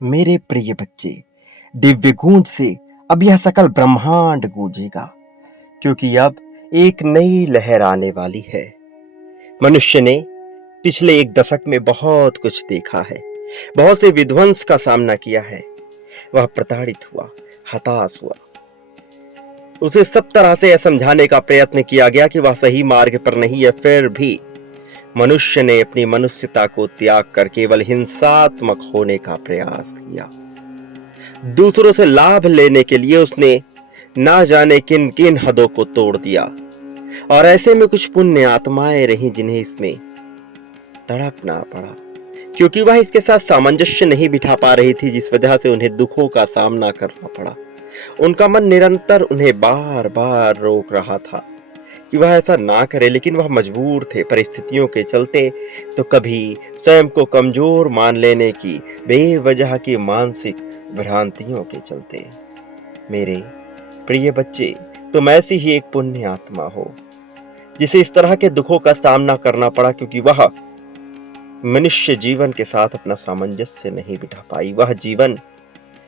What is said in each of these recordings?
मेरे प्रिय बच्चे, दिव्य गूंज से अब यह सकल ब्रह्मांड गूंजेगा, क्योंकि अब एक नई लहर आने वाली है। मनुष्य ने पिछले एक दशक में बहुत कुछ देखा है, बहुत से विध्वंस का सामना किया है। वह प्रताड़ित हुआ, हताश हुआ। उसे सब तरह से यह समझाने का प्रयत्न किया गया कि वह सही मार्ग पर नहीं है, फिर भी मनुष्य ने अपनी मनुष्यता को त्याग कर केवल हिंसात्मक होने का प्रयास किया। दूसरों से लाभ लेने के लिए उसने ना जाने किन किन हदों को तोड़ दिया। और ऐसे में कुछ पुण्य आत्माएं रहीं जिन्हें इसमें तड़पना पड़ा, क्योंकि वह इसके साथ सामंजस्य नहीं बिठा पा रही थी, जिस वजह से उन्हें दुखों का सामना करना पड़ा। उनका मन निरंतर उन्हें बार बार रोक रहा था कि वह ऐसा ना करे, लेकिन वह मजबूर थे परिस्थितियों के चलते। तो कभी स्वयं को कमजोर मान लेने की बेवजह की मानसिक भ्रांतियों के चलते। मेरे प्रिय बच्चे, तुम ऐसी ही एक पुण्य आत्मा हो जिसे इस तरह के दुखों का सामना करना पड़ा, क्योंकि वह मनुष्य जीवन के साथ अपना सामंजस्य नहीं बिठा पाई। वह जीवन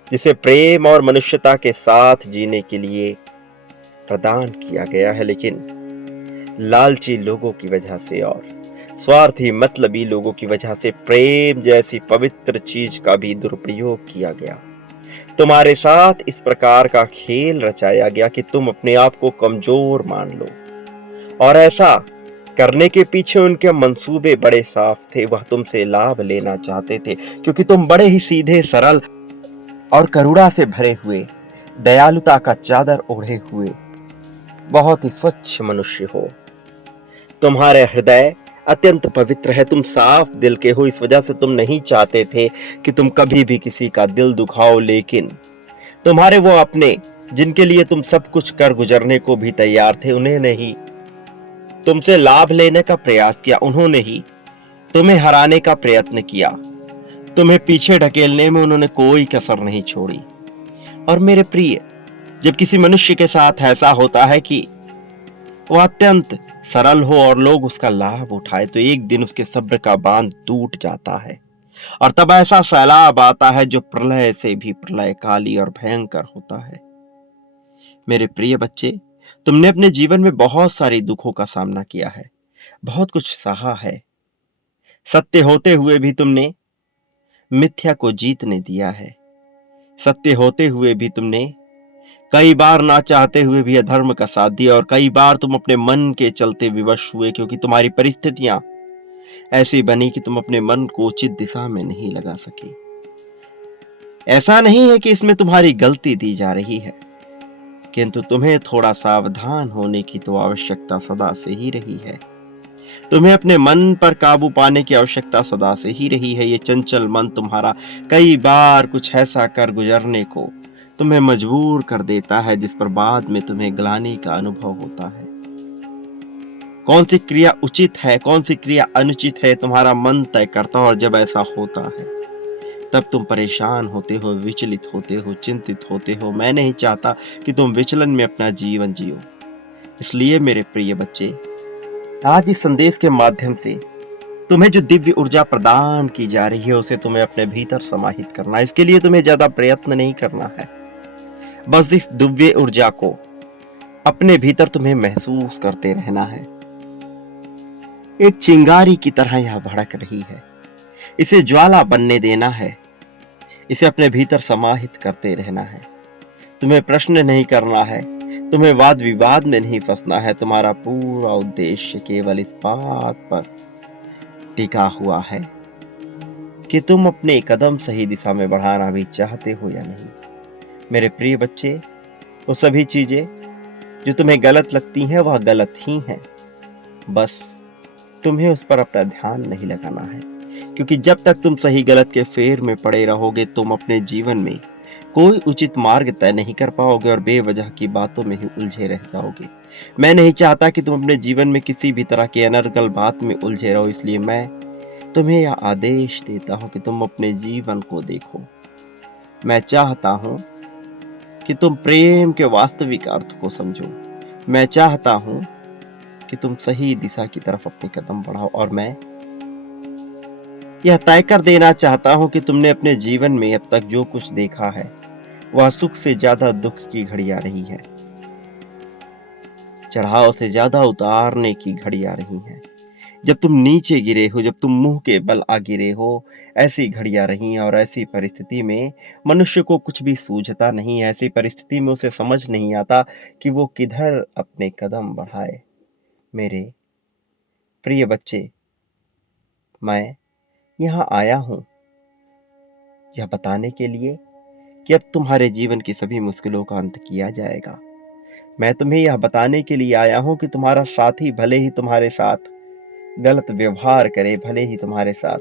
जिसे प्रेम और मनुष्यता के साथ जीने के लिए प्रदान किया गया है, लेकिन लालची लोगों की वजह से और स्वार्थी मतलबी लोगों की वजह से प्रेम जैसी पवित्र चीज का भी दुरुपयोग किया गया। तुम्हारे साथ इस प्रकार का खेल रचाया गया कि तुम अपने आप को कमजोर मान लो। और ऐसा करने के पीछे उनके मंसूबे बड़े साफ थे। वह तुमसे लाभ लेना चाहते थे, क्योंकि तुम बड़े ही सीधे, सरल और करुणा से भरे हुए, दयालुता का चादर ओढ़े हुए बहुत ही स्वच्छ मनुष्य हो। तुम्हारे हृदय अत्यंत पवित्र है, तुम साफ दिल के हो। इस वजह से तुम नहीं चाहते थे कि तुम कभी भी किसी का दिल दुखाओ, लेकिन तुम्हारे वो अपने जिनके लिए तुम सब कुछ कर गुजरने को भी तैयार थे, उन्हें नहीं तुमसे लाभ लेने का प्रयास किया। उन्होंने ही तुम्हें हराने का प्रयत्न किया। तुम्हें पीछे ढकेलने में उन्होंने कोई कसर नहीं छोड़ी। और मेरे प्रिय, जब किसी मनुष्य के साथ ऐसा होता है कि वह अत्यंत सरल हो और लोग उसका लाभ उठाए, तो एक दिन उसके सब्र का बांध टूट जाता है और तब ऐसा सैलाब आता है जो प्रलय से भी प्रलयकाली और भयंकर होता है। मेरे प्रिय बच्चे, तुमने अपने जीवन में बहुत सारी दुखों का सामना किया है, बहुत कुछ सहा है। सत्य होते हुए भी तुमने मिथ्या को जीतने दिया है। सत्य होते हुए भी तुमने कई बार ना चाहते हुए भी अधर्म का साथ दिया, और कई बार तुम अपने मन के चलते विवश हुए, क्योंकि तुम्हारी परिस्थितियां ऐसी बनी कि तुम अपने मन को उचित दिशा में नहीं लगा सके। ऐसा नहीं है कि इसमें तुम्हारी गलती दी जा रही है, किंतु तुम्हें थोड़ा सावधान होने की तो आवश्यकता सदा से ही रही है। तुम्हें अपने मन पर काबू पाने की आवश्यकता सदा से ही रही है। ये चंचल मन तुम्हारा कई बार कुछ ऐसा कर गुजरने को तुम्हें मजबूर कर देता है, जिस पर बाद में तुम्हें ग्लानि का अनुभव होता है। कौन सी क्रिया उचित है, कौन सी क्रिया अनुचित है, तुम्हारा मन तय करता है। और जब ऐसा होता है, तब तुम परेशान होते हो, विचलित होते हो, चिंतित होते हो। मैं नहीं चाहता कि तुम विचलन में अपना जीवन जियो। इसलिए मेरे प्रिय बच्चे, आज इस संदेश के माध्यम से तुम्हें जो दिव्य ऊर्जा प्रदान की जा रही है, उसे तुम्हें अपने भीतर समाहित करना है। इसके लिए तुम्हें ज्यादा प्रयत्न नहीं करना है, बस इस दिव्य ऊर्जा को अपने भीतर तुम्हें महसूस करते रहना है। एक चिंगारी की तरह यह भड़क रही है, इसे ज्वाला बनने देना है, इसे अपने भीतर समाहित करते रहना है। तुम्हें प्रश्न नहीं करना है, तुम्हें वाद विवाद में नहीं फंसना है। तुम्हारा पूरा उद्देश्य केवल इस बात पर टिका हुआ है कि तुम अपने कदम सही दिशा में बढ़ाना भी चाहते हो या नहीं। मेरे प्रिय बच्चे, वो सभी चीजें जो तुम्हें गलत लगती हैं, वह गलत ही हैं। बस तुम्हें उस पर अपना ध्यान नहीं लगाना है, क्योंकि जब तक तुम सही गलत के फेर में पड़े रहोगे, तुम अपने जीवन में कोई उचित मार्ग तय नहीं कर पाओगे और बेवजह की बातों में ही उलझे रह जाओगे। मैं नहीं चाहता कि तुम अपने जीवन में किसी भी तरह की अनर्गल बात में उलझे रहो, इसलिए मैं तुम्हें यह आदेश देता हूं कि तुम अपने जीवन को देखो। मैं चाहता हूं कि तुम प्रेम के वास्तविक अर्थ को समझो। मैं चाहता हूं कि तुम सही दिशा की तरफ अपने कदम बढ़ाओ, और मैं यह तय कर देना चाहता हूं कि तुमने अपने जीवन में अब तक जो कुछ देखा है वह सुख से ज्यादा दुख की घड़ियां रही है, चढ़ाव से ज्यादा उतारने की घड़ियां रही हैं। जब तुम नीचे गिरे हो, जब तुम मुंह के बल आ गिरे हो, ऐसी घड़ियां रही हैं। और ऐसी परिस्थिति में मनुष्य को कुछ भी सूझता नहीं। ऐसी परिस्थिति में उसे समझ नहीं आता कि वो किधर अपने कदम बढ़ाए। मेरे प्रिय बच्चे, मैं यहाँ आया हूँ यह बताने के लिए कि अब तुम्हारे जीवन की सभी मुश्किलों का अंत किया जाएगा। मैं तुम्हें यह बताने के लिए आया हूँ कि तुम्हारा साथी भले ही तुम्हारे साथ गलत व्यवहार करे, भले ही तुम्हारे साथ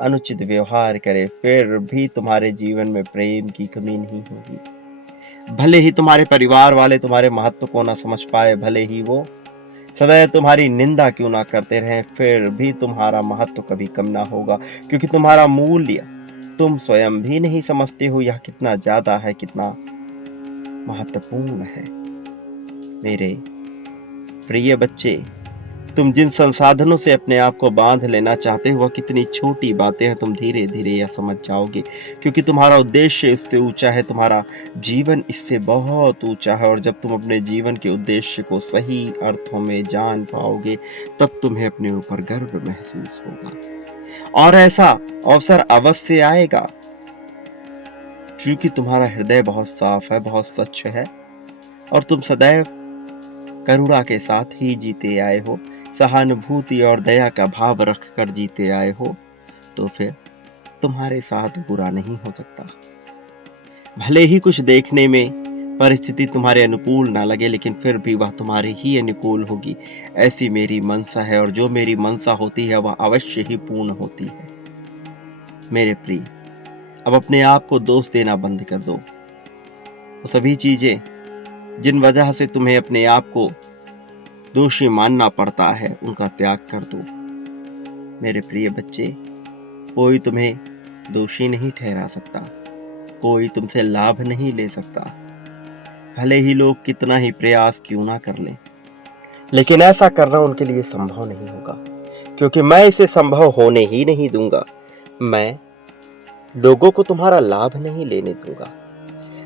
अनुचित व्यवहार करे, फिर भी तुम्हारे जीवन में प्रेम की कमी नहीं होगी। भले ही तुम्हारे परिवार वाले तुम्हारे महत्व को ना समझ पाए, भले ही वो सदैव तुम्हारी निंदा क्यों ना करते रहें, फिर भी तुम्हारा महत्व कभी कम ना होगा, क्योंकि तुम्हारा मूल्य तुम स्वयं भी नहीं समझते हो यह कितना ज्यादा है, कितना महत्वपूर्ण है। मेरे प्रिय बच्चे, तुम जिन संसाधनों से अपने आप को बांध लेना चाहते हो वह कितनी छोटी बातें हैं, तुम धीरे धीरे यह समझ जाओगे, क्योंकि तुम्हारा उद्देश्य इससे ऊंचा है, तुम्हारा जीवन इससे बहुत ऊंचा है। और जब तुम अपने जीवन के उद्देश्य को सही अर्थों में जान पाओगे, तब तुम्हें अपने ऊपर गर्व महसूस होगा। और ऐसा अवसर अवश्य आएगा, क्योंकि तुम्हारा हृदय बहुत साफ है, बहुत स्वच्छ है, और तुम सदैव करुणा के साथ ही जीते आए हो, सहानुभूति और दया का भाव रख कर जीते आए हो, तो फिर तुम्हारे साथ बुरा नहीं हो सकता। भले ही कुछ देखने में परिस्थिति तुम्हारे अनुकूल ना लगे, लेकिन फिर भी वह तुम्हारे ही अनुकूल होगी। ऐसी मेरी मनसा है, और जो मेरी मनसा होती है वह अवश्य ही पूर्ण होती है। मेरे प्रिय, अब अपने आप को दोष देना बंद कर दो। वो सभी चीजें जिन वजह से तुम्हें अपने आप को दोषी मानना पड़ता है, उनका त्याग कर दो। मेरे प्रिय बच्चे, कोई तुम्हें दोषी नहीं ठहरा सकता, कोई तुमसे लाभ नहीं ले सकता, भले ही लोग कितना ही प्रयास क्यों ना कर लें। लेकिन ऐसा करना उनके लिए संभव नहीं होगा, क्योंकि मैं इसे संभव होने ही नहीं दूंगा। मैं लोगों को तुम्हारा लाभ नहीं लेने दूंगा,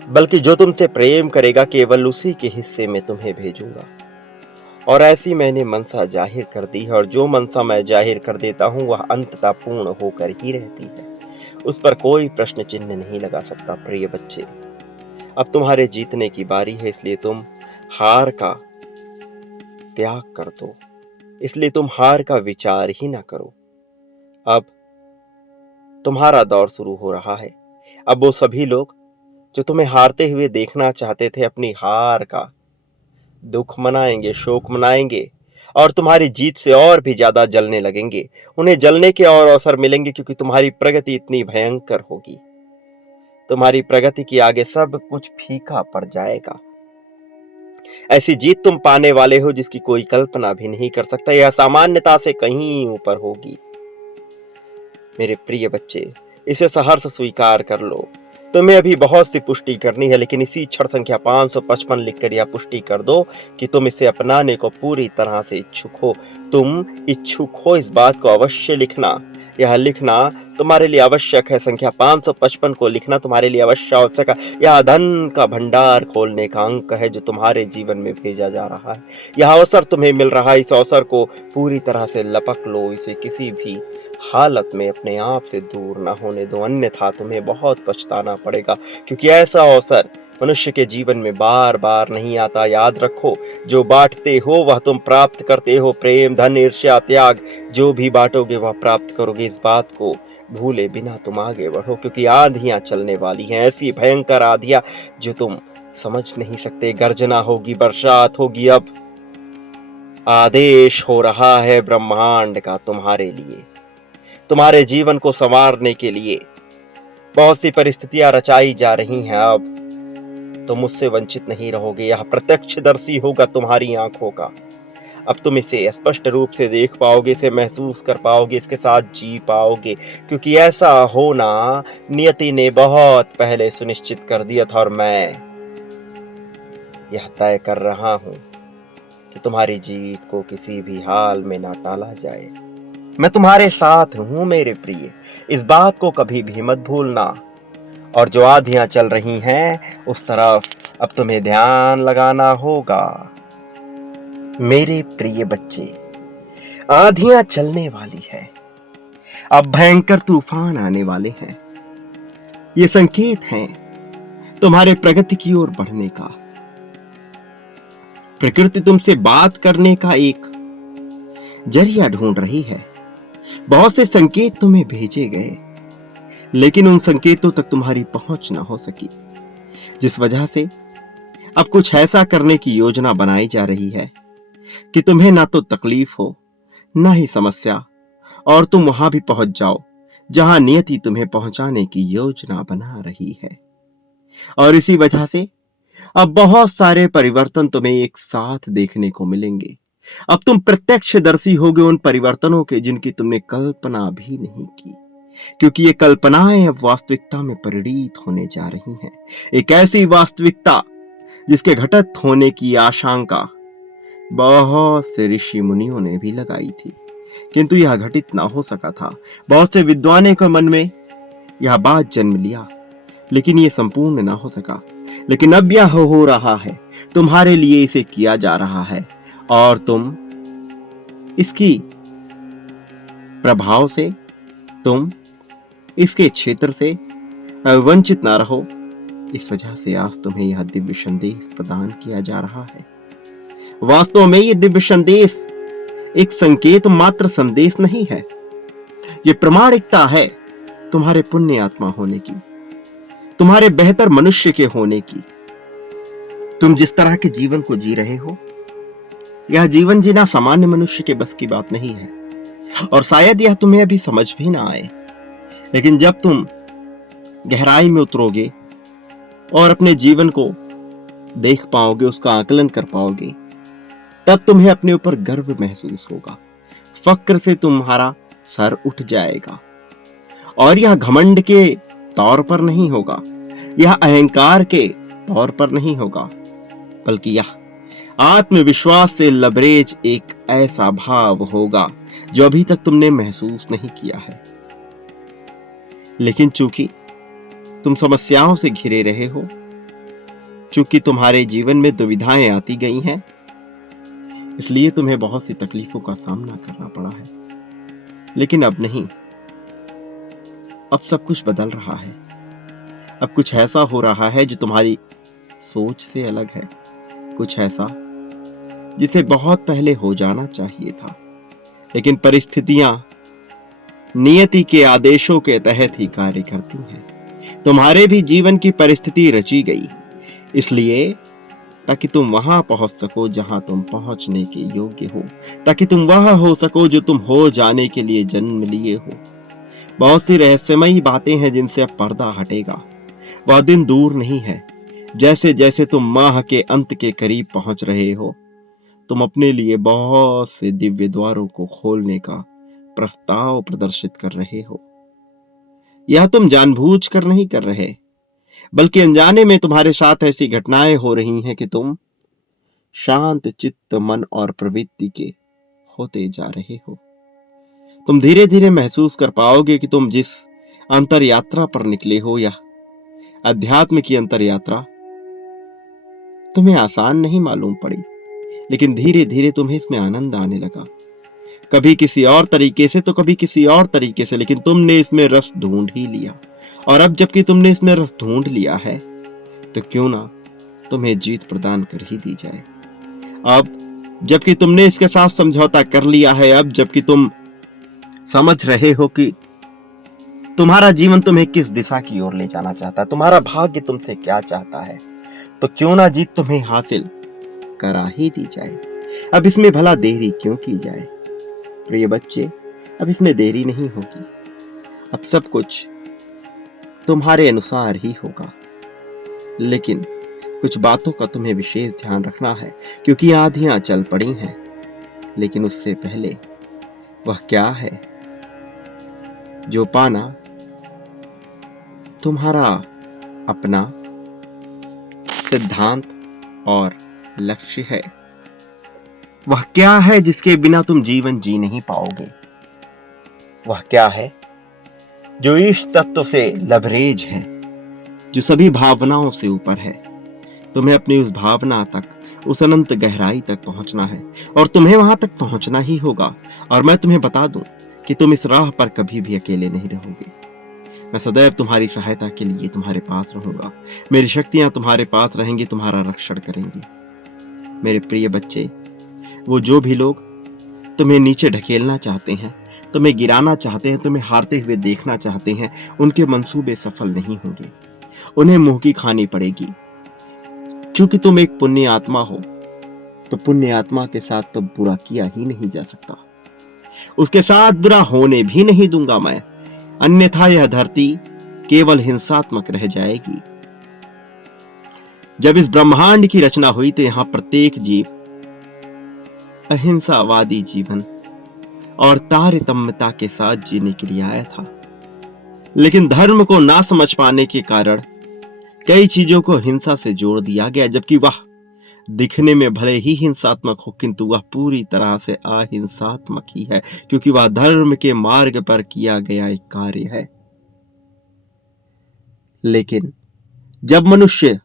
बल्कि जो तुमसे प्रेम करेगा केवल उसी के हिस्से में तुम्हें भेजूंगा। और ऐसी मैंने मनसा जाहिर कर दी है, और जो मनसा मैं जाहिर कर देता हूं वह अंततः पूर्ण होकर ही रहती है। उस पर कोई प्रश्न चिन्ह नहीं लगा सकता। प्रिय बच्चे, अब तुम्हारे जीतने की बारी है, इसलिए तुम हार का त्याग कर दो, इसलिए तुम हार का विचार ही ना करो। अब तुम्हारा दौर शुरू हो रहा है। अब वो सभी लोग जो तुम्हें हारते हुए देखना चाहते थे, अपनी हार का दुख मनाएंगे, शोक मनाएंगे, और तुम्हारी जीत से और भी ज्यादा जलने लगेंगे। उन्हें जलने के और अवसर मिलेंगे, क्योंकि तुम्हारी प्रगति इतनी भयंकर होगी। तुम्हारी प्रगति के आगे सब कुछ फीका पड़ जाएगा। ऐसी जीत तुम पाने वाले हो जिसकी कोई कल्पना भी नहीं कर सकता। यह सामान्यता से कहीं ऊपर होगी। मेरे प्रिय बच्चे, इसे सहर्ष स्वीकार कर लो। तुम्हें अभी बहुत सी पुष्टि करनी है, लेकिन इसी क्षण संख्या 555 लिखकर यह पुष्टि कर दो कि तुम इसे अपनाने को पूरी तरह से इच्छुक हो। तुम इच्छुक हो, इस बात को अवश्य लिखना। यह लिखना तुम्हारे लिए आवश्यक है। संख्या 555 को लिखना तुम्हारे लिए अवश्य आवश्यक है। यह धन का भंडार खोलने का अंक है जो तुम्हारे जीवन में भेजा जा रहा है। यह अवसर तुम्हें मिल रहा है। इस अवसर को पूरी तरह से लपक लो। इसे किसी भी हालत में अपने आप से दूर ना होने दो, अन्यथा तुम्हें बहुत पछताना पड़ेगा, क्योंकि ऐसा अवसर मनुष्य के जीवन में बार बार नहीं आता। याद रखो, जो बांटते हो वह तुम प्राप्त करते हो। प्रेम, धन, ईर्ष्या, त्याग, जो भी बांटोगे वह प्राप्त करोगे। इस बात को भूले बिना तुम आगे बढ़ो, क्योंकि आंधियां चलने वाली हैं, ऐसी भयंकर आंधियां जो तुम समझ नहीं सकते। गर्जना होगी, बरसात होगी। अब आदेश हो रहा है ब्रह्मांड का तुम्हारे लिए, तुम्हारे जीवन को संवारने के लिए बहुत सी परिस्थितियां रचाई जा रही हैं। अब तुम मुझसे वंचित नहीं रहोगे। यह प्रत्यक्षदर्शी होगा तुम्हारी आंखों का। अब तुम इसे स्पष्ट रूप से देख पाओगे, इसे महसूस कर पाओगे, इसके साथ जी पाओगे, क्योंकि ऐसा होना नियति ने बहुत पहले सुनिश्चित कर दिया था। और मैं यह तय कर रहा हूं कि तुम्हारी जीत को किसी भी हाल में ना टाला जाए। मैं तुम्हारे साथ हूं मेरे प्रिय, इस बात को कभी भी मत भूलना। और जो आंधियां चल रही हैं उस तरफ अब तुम्हें ध्यान लगाना होगा। मेरे प्रिय बच्चे, आंधियां चलने वाली है, अब भयंकर तूफान आने वाले हैं। ये संकेत हैं तुम्हारे प्रगति की ओर बढ़ने का। प्रकृति तुमसे बात करने का एक जरिया ढूंढ रही है। बहुत से संकेत तुम्हें भेजे गए, लेकिन उन संकेतों तक तुम्हारी पहुंच न हो सकी, जिस वजह से अब कुछ ऐसा करने की योजना बनाई जा रही है कि तुम्हें ना तो तकलीफ हो, ना ही समस्या, और तुम वहां भी पहुंच जाओ जहां नियति तुम्हें पहुंचाने की योजना बना रही है। और इसी वजह से अब बहुत सारे परिवर्तन तुम्हें एक साथ देखने को मिलेंगे। अब तुम प्रत्यक्षदर्शी होगे उन परिवर्तनों के जिनकी तुमने कल्पना भी नहीं की, क्योंकि ये कल्पनाएं अब वास्तविकता में परिणित होने जा रही हैं। एक ऐसी वास्तविकता जिसके घटित होने की आशंका बहुत से ऋषि मुनियों ने भी लगाई थी, किंतु यह घटित ना हो सका था। बहुत से विद्वानों के मन में यह बात जन्म लिया, लेकिन यह संपूर्ण ना हो सका। लेकिन अब यह हो रहा है, तुम्हारे लिए इसे किया जा रहा है, और तुम इसकी प्रभाव से, तुम इसके क्षेत्र से वंचित ना रहो। इस वजह से आज तुम्हें यह दिव्य संदेश प्रदान किया जा रहा है। वास्तव में यह दिव्य संदेश एक संकेत मात्र संदेश नहीं है, यह प्रमाणिकता है तुम्हारे पुण्य आत्मा होने की, तुम्हारे बेहतर मनुष्य के होने की। तुम जिस तरह के जीवन को जी रहे हो, यह जीवन जीना सामान्य मनुष्य के बस की बात नहीं है, और शायद यह तुम्हें अभी समझ भी ना आए। लेकिन जब तुम गहराई में उतरोगे और अपने जीवन को देख पाओगे, उसका आकलन कर पाओगे, तब तुम्हें अपने ऊपर गर्व महसूस होगा। फक्र से तुम्हारा सर उठ जाएगा, और यह घमंड के तौर पर नहीं होगा, यह अहंकार के तौर पर नहीं होगा, बल्कि यह आत्मविश्वास से लबरेज एक ऐसा भाव होगा जो अभी तक तुमने महसूस नहीं किया है। लेकिन चूंकि तुम समस्याओं से घिरे रहे हो, चूंकि तुम्हारे जीवन में दुविधाएं आती गई हैं, इसलिए तुम्हें बहुत सी तकलीफों का सामना करना पड़ा है। लेकिन अब नहीं, अब सब कुछ बदल रहा है। अब कुछ ऐसा हो रहा है जो तुम्हारी सोच से अलग है, कुछ ऐसा जिसे बहुत पहले हो जाना चाहिए था, लेकिन परिस्थितियां नियति के आदेशों के तहत ही कार्य करती हैं। तुम्हारे भी जीवन की परिस्थिति रची गई इसलिए ताकि तुम वहां पहुंच सको जहां तुम पहुंचने के योग्य हो, ताकि तुम वह हो सको जो तुम हो जाने के लिए जन्म लिए हो। बहुत सी रहस्यमयी बातें हैं जिनसे अब पर्दा हटेगा। वह दिन दूर नहीं है। जैसे जैसे तुम माह के अंत के करीब पहुंच रहे हो, तुम अपने लिए बहुत से दिव्य द्वारों को खोलने का प्रस्ताव प्रदर्शित कर रहे हो। यह तुम जानबूझकर नहीं कर रहे, बल्कि अनजाने में तुम्हारे साथ ऐसी घटनाएं हो रही हैं कि तुम शांत चित्त, मन और प्रवृत्ति के होते जा रहे हो। तुम धीरे धीरे महसूस कर पाओगे कि तुम जिस अंतर यात्रा पर निकले हो, यह अध्यात्म की अंतर यात्रा तुम्हें आसान नहीं मालूम पड़ी, लेकिन धीरे धीरे तुम्हें इसमें आनंद आने लगा। कभी किसी और तरीके से तो कभी किसी और तरीके से, लेकिन तुमने इसमें रस ढूंढ ही लिया। और अब जबकि तुमने इसमें रस ढूंढ लिया है, तो क्यों ना तुम्हें जीत प्रदान कर ही दी जाए। अब जबकि तुमने इसके साथ समझौता कर लिया है, अब जबकि तुम समझ रहे हो कि तुम्हारा जीवन तुम्हें किस दिशा की ओर ले जाना चाहता है, तुम्हारा भाग्य तुमसे क्या चाहता है, तो क्यों ना जीत तुम्हें हासिल करा ही दी जाए। अब इसमें भला देरी क्यों की जाए। प्रिय बच्चे, अब इसमें देरी नहीं होगी। अब सब कुछ तुम्हारे अनुसार ही होगा, लेकिन कुछ बातों का तुम्हें विशेष ध्यान रखना है, क्योंकि आंधियां चल पड़ी हैं। लेकिन उससे पहले वह क्या है जो पाना तुम्हारा अपना सिद्धांत और लक्ष्य है। वह क्या है जिसके बिना तुम जीवन जी नहीं पाओगे। वह क्या है? जो इस तत्व से लबरेज है, जो सभी भावनाओं से ऊपर है। तुम्हें अपनी उस भावना तक, उस अनंत गहराई तक पहुंचना है और तुम्हें वहां तक पहुंचना ही होगा। और मैं तुम्हें बता दूं कि तुम इस राह पर कभी भी अकेले नहीं रहोगे। मैं सदैव तुम्हारी सहायता के लिए तुम्हारे पास रहूंगा। मेरी शक्तियां तुम्हारे पास रहेंगी, तुम्हारा रक्षण करेंगी। मेरे प्रिय बच्चे, वो जो भी लोग तुम्हें नीचे ढकेलना चाहते हैं, तुम्हें गिराना चाहते हैं, तुम्हें हारते हुए देखना चाहते हैं, उनके मंसूबे सफल नहीं होंगे। उन्हें मुंह की खानी पड़ेगी। क्योंकि तुम एक पुण्य आत्मा हो, तो पुण्य आत्मा के साथ तो बुरा किया ही नहीं जा सकता। उसके साथ बुरा होने भी नहीं दूंगा मैं, अन्यथा यह धरती केवल हिंसात्मक रह जाएगी। जब इस ब्रह्मांड की रचना हुई तो यहां प्रत्येक जीव अहिंसावादी जीवन और तारतम्यता के साथ जीने के लिए आया था। लेकिन धर्म को ना समझ पाने के कारण कई चीजों को हिंसा से जोड़ दिया गया, जबकि वह दिखने में भले ही हिंसात्मक हो, किंतु वह पूरी तरह से अहिंसात्मक ही है, क्योंकि वह धर्म के मार्ग पर किया गया एक कार्य है। लेकिन जब मनुष्य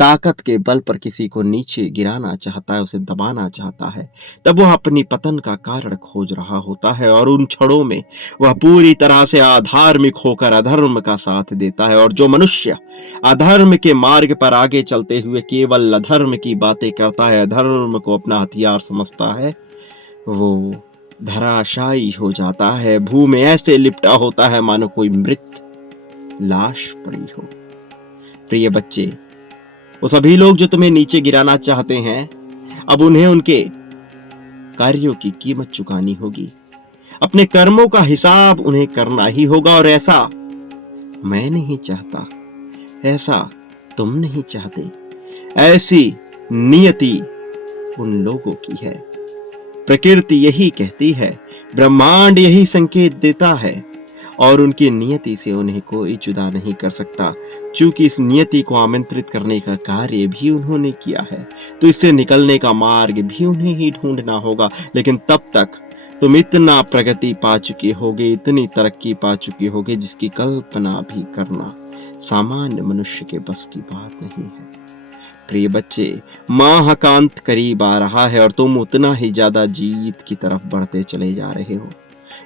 ताकत के बल पर किसी को नीचे गिराना चाहता है, उसे दबाना चाहता है, तब वह अपनी पतन का कारण खोज रहा होता है। और उन क्षणों में वह पूरी तरह से अधार्मिक होकर अधर्म का साथ देता है। और जो मनुष्य अधर्म के मार्ग पर आगे चलते हुए केवल अधर्म की बातें करता है, अधर्म को अपना हथियार समझता है, वो धराशायी हो जाता है, भूमि में ऐसे लिपटा होता है मानो कोई मृत लाश पड़ी हो। प्रिय बच्चे, वो सभी लोग जो तुम्हें नीचे गिराना चाहते हैं, अब उन्हें उनके कार्यों की कीमत चुकानी होगी। अपने कर्मों का हिसाब उन्हें करना ही होगा। और ऐसा मैं नहीं चाहता, ऐसा तुम नहीं चाहते। ऐसी नियति उन लोगों की है। प्रकृति यही कहती है, ब्रह्मांड यही संकेत देता है, और उनकी नियति से उन्हें कोई जुदा नहीं कर सकता। चूंकि इस नियति को आमंत्रित करने का कार्य भी उन्होंने किया है, तो इससे निकलने का मार्ग भी उन्हें ही ढूंढना होगा। लेकिन तब तक तुम इतना प्रगति पा चुके होगे, इतनी तरक्की पा चुके होगे, जिसकी कल्पना भी करना सामान्य मनुष्य के बस की बात नहीं है। प्रिय बच्चे, माह का अंत करीब आ रहा है और तुम उतना ही ज्यादा जीत की तरफ बढ़ते चले जा रहे हो।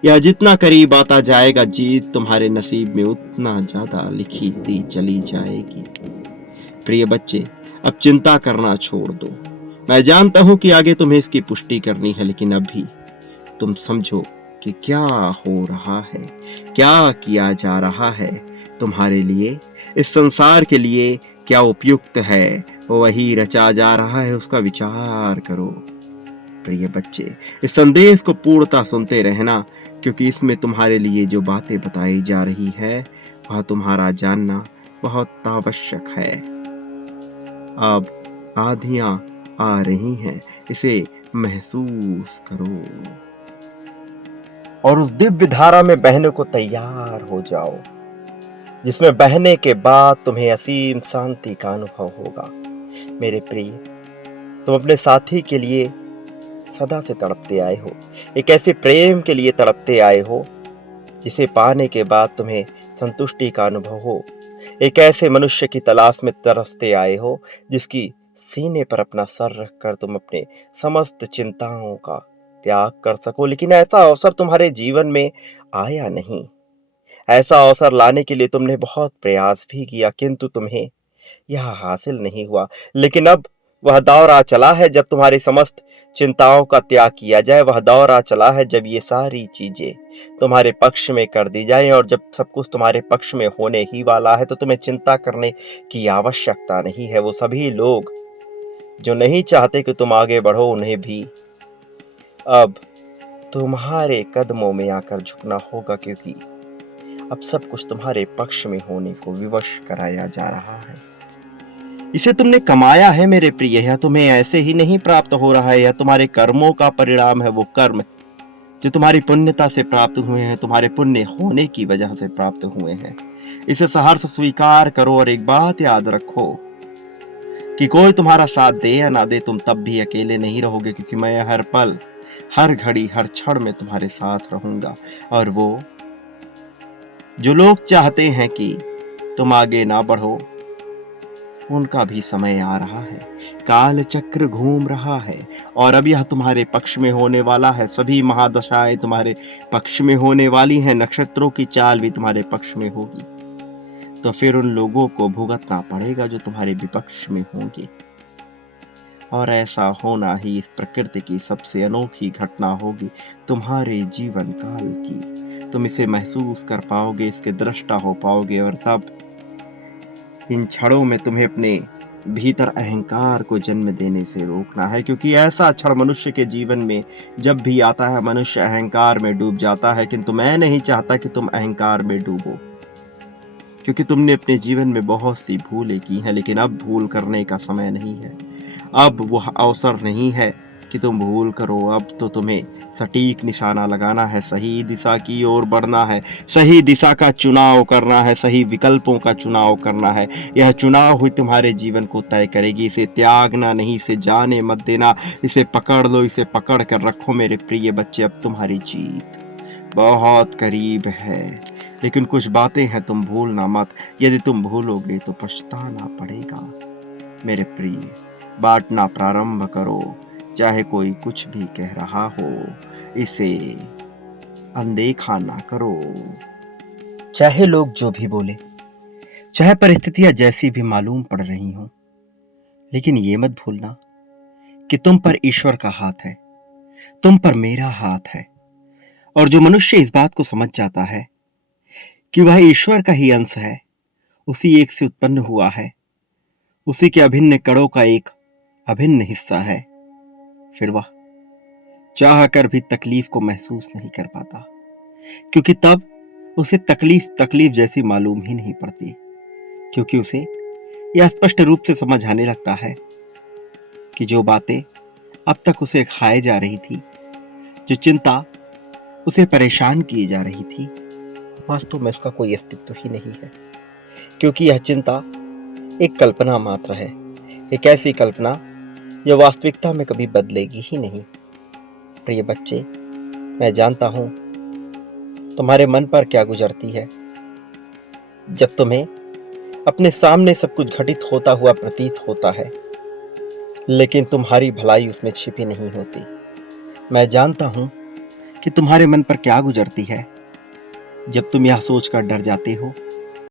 यह जितना करीब आता जाएगा, जीत तुम्हारे नसीब में उतना ज्यादा लिखी चली जाएगी। प्रिय बच्चे, अब चिंता करना छोड़ दो। मैं जानता हूं कि आगे तुम्हें इसकी पुष्टि करनी है, लेकिन अभी तुम समझो कि क्या हो रहा है, क्या किया जा रहा है तुम्हारे लिए, इस संसार के लिए क्या उपयुक्त है, वही रचा जा रहा है, उसका विचार करो। प्रिय बच्चे, इस संदेश को पूर्णतः सुनते रहना, क्योंकि इसमें तुम्हारे लिए जो बातें बताई जा रही है, वह तुम्हारा जानना बहुत आवश्यक है। अब आंधियां आ रही हैं, इसे महसूस करो और उस दिव्य धारा में बहने को तैयार हो जाओ, जिसमें बहने के बाद तुम्हें असीम शांति का अनुभव होगा। मेरे प्रिय, तुम अपने साथी के लिए सदा से तड़पते आए हो, एक ऐसे प्रेम के लिए तड़पते आए हो जिसे पाने के बाद तुम्हें संतुष्टि का अनुभव हो। एक ऐसे मनुष्य की तलाश में तरसते आए हो जिसकी सीने पर अपना सर रखकर तुम अपने समस्त चिंताओं का त्याग कर सको। लेकिन ऐसा अवसर तुम्हारे जीवन में आया नहीं। ऐसा अवसर लाने के लिए तुमने बहुत प्रयास भी किया, किंतु तुम्हें यह हासिल नहीं हुआ। लेकिन अब वह दौर आ चला है जब तुम्हारी समस्त चिंताओं का त्याग किया जाए। वह दौर आ चला है जब ये सारी चीजें तुम्हारे पक्ष में कर दी जाए। और जब सब कुछ तुम्हारे पक्ष में होने ही वाला है, तो तुम्हें चिंता करने की आवश्यकता नहीं है। वो सभी लोग जो नहीं चाहते कि तुम आगे बढ़ो, उन्हें भी अब तुम्हारे कदमों में आकर झुकना होगा, क्योंकि अब सब कुछ तुम्हारे पक्ष में होने को विवश कराया जा रहा है। इसे तुमने कमाया है मेरे प्रिय, यह तुम्हें ऐसे ही नहीं प्राप्त हो रहा है। यह तुम्हारे कर्मों का परिणाम है। वो कर्म जो तुम्हारी पुण्यता से प्राप्त हुए हैं, तुम्हारे पुण्य होने की वजह से प्राप्त हुए हैं। इसे सहर्ष स्वीकार करो और एक बात याद रखो कि कोई तुम्हारा साथ दे या ना दे, तुम तब भी अकेले नहीं रहोगे, क्योंकि मैं हर पल हर घड़ी हर क्षण में तुम्हारे साथ रहूंगा। और वो जो लोग चाहते हैं कि तुम आगे ना बढ़ो, उनका भी समय आ रहा है। काल चक्र घूम रहा है और अब यह तुम्हारे पक्ष में होने वाला है। सभी महादशाएं तुम्हारे पक्ष में होने वाली हैं। नक्षत्रों की चाल भी तुम्हारे पक्ष में होगी। तो फिर उन लोगों को भुगतना पड़ेगा जो तुम्हारे विपक्ष में होंगे। और ऐसा होना ही इस प्रकृति की सबसे अनोखी घटना होगी तुम्हारे जीवन काल की। तुम इसे महसूस कर पाओगे, इसके दृष्टा हो पाओगे। और तब इन क्षणों में तुम्हें अपने भीतर अहंकार को जन्म देने से रोकना है, क्योंकि ऐसा क्षण मनुष्य के जीवन में जब भी आता है, मनुष्य अहंकार में डूब जाता है। किंतु मैं नहीं चाहता कि तुम अहंकार में डूबो, क्योंकि तुमने अपने जीवन में बहुत सी भूलें की हैं। लेकिन अब भूल करने का समय नहीं है। अब वह अवसर नहीं है कि तुम भूल करो। अब तो तुम्हें सटीक निशाना लगाना है, सही दिशा की ओर बढ़ना है, सही दिशा का चुनाव करना है, सही विकल्पों का चुनाव करना है। यह चुनाव ही तुम्हारे जीवन को तय करेगी। इसे त्यागना नहीं, इसे जाने मत देना। इसे पकड़ लो, इसे पकड़ कर रखो मेरे प्रिय बच्चे। अब तुम्हारी जीत बहुत करीब है। लेकिन कुछ बातें हैं, तुम भूलना मत। यदि तुम भूलोगे तो पछताना पड़ेगा मेरे प्रिय। बांटना प्रारंभ करो, चाहे कोई कुछ भी कह रहा हो, इसे अनदेखा ना करो। चाहे लोग जो भी बोले, चाहे परिस्थितियां जैसी भी मालूम पड़ रही हों, लेकिन ये मत भूलना कि तुम पर ईश्वर का हाथ है, तुम पर मेरा हाथ है। और जो मनुष्य इस बात को समझ जाता है कि वह ईश्वर का ही अंश है, उसी एक से उत्पन्न हुआ है, उसी के अभिन्न कणों का एक अभिन्न हिस्सा है, फिर वह चाह कर भी तकलीफ को महसूस नहीं कर पाता, क्योंकि तब उसे तकलीफ तकलीफ जैसी मालूम ही नहीं पड़ती। क्योंकि उसे यह स्पष्ट रूप से समझ आने लगता है कि जो बातें अब तक उसे खाए जा रही थी, जो चिंता उसे परेशान किए जा रही थी, वास्तव में उसका कोई अस्तित्व ही नहीं है। क्योंकि यह चिंता एक कल्पना मात्र है, एक ऐसी कल्पना जो वास्तविकता में कभी बदलेगी ही नहीं। प्रिय बच्चे, मैं जानता हूं तुम्हारे मन पर क्या गुजरती है जब तुम्हें अपने सामने सब कुछ घटित होता हुआ प्रतीत होता है, लेकिन तुम्हारी भलाई उसमें छिपी नहीं होती। मैं जानता हूं कि तुम्हारे मन पर क्या गुजरती है जब तुम यह सोचकर डर जाते हो